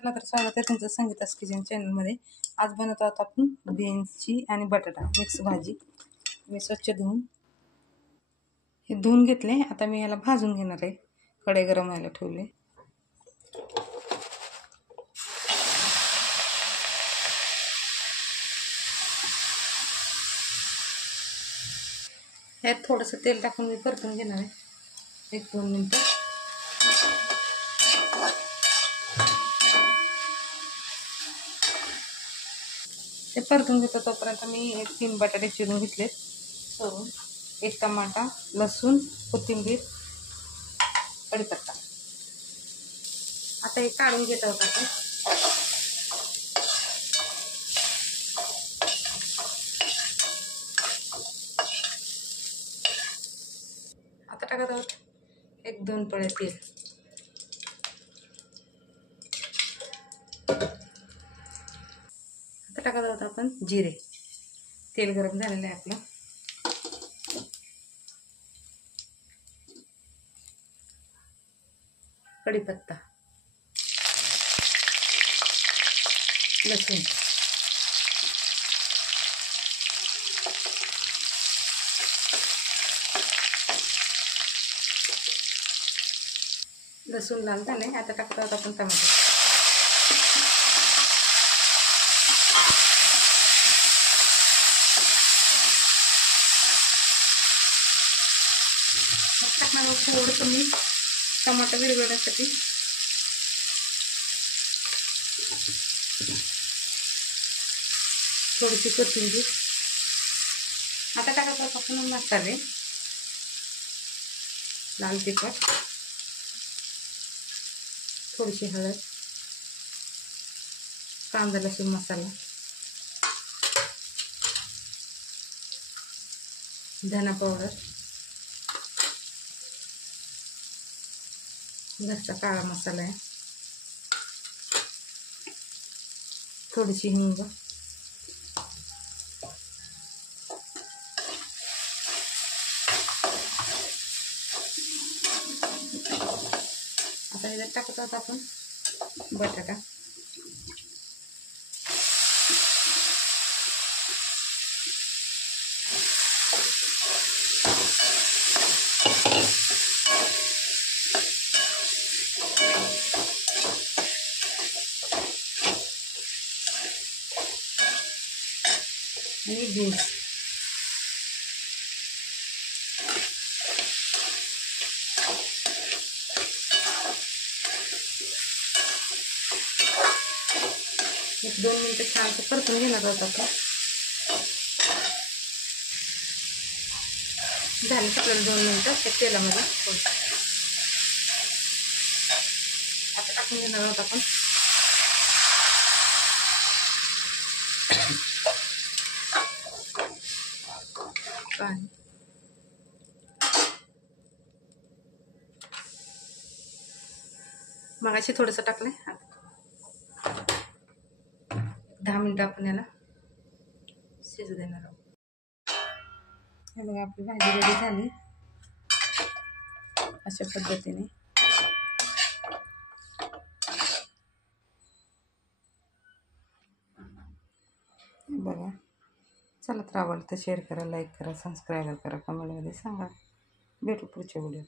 चला तर स्वागत आहे तुमचं संगीता's किचन चॅनलमध्ये। आज बनवतो आहोत आपण बीन्सची आणि बटाटा मिक्स भाजी। मी स्वच्छ धुवून घेतले। आता मी याला भाजून घेणार आहे। कढई गरम व्हायला ठेवले। यात थोडंसं तेल टाकून मी परतून घेणार आहे 1-2 मिनिटं। ते परतून घेतो तोपर्यंत मी 3 बटाटे चिरून घेतले सोलून, 1 टमाटा, लसूण, कोथिंबीर, कढीपत्ता। आता हे काढून घेत आहोत आपण। आता टाकत आहोत 1-2 पळे तेल। आता टाकत आहोत आपण जिरे। तेल गरम झालेलं आहे आपलं। कढीपत्ता, लसूण, लसूण लाल झाले। आता टाकत आहोत आपण टमाटर। टाकणार थोडंसं मी टमाटर विरघळण्यासाठी थोडीशी कोथिंबीर। आता टाकत आहोत आपण मसाले, लाल तिखट, थोडीशी हळद, कांदा लसूण मसाला, धना पावडर, घरचा काळा मसाला आहे, थोडीशी हिंग, आता याच्यात टाकत आहोत आपण बटाटा। आणि बीन्स। एक 2 मिनिटं छान परतून घेणार आहोत आपण। झाले आपल्याला 2 मिनिटं त्या तेलामध्ये आता टाकून घेणार आहोत आपण पाणी। मगाशी थोडंसं टाकलंय। 10 मिनिटं आपण याला शिजू देणार आहोत। हे बघा आपली भाजी रेडी झाली अशा पद्धतीने। बघा, चला तर आवडतं शेअर करा, लाईक करा, सबस्क्राईब करा, कमेंटमध्ये सांगा। भेटू पुढच्या व्हिडिओ।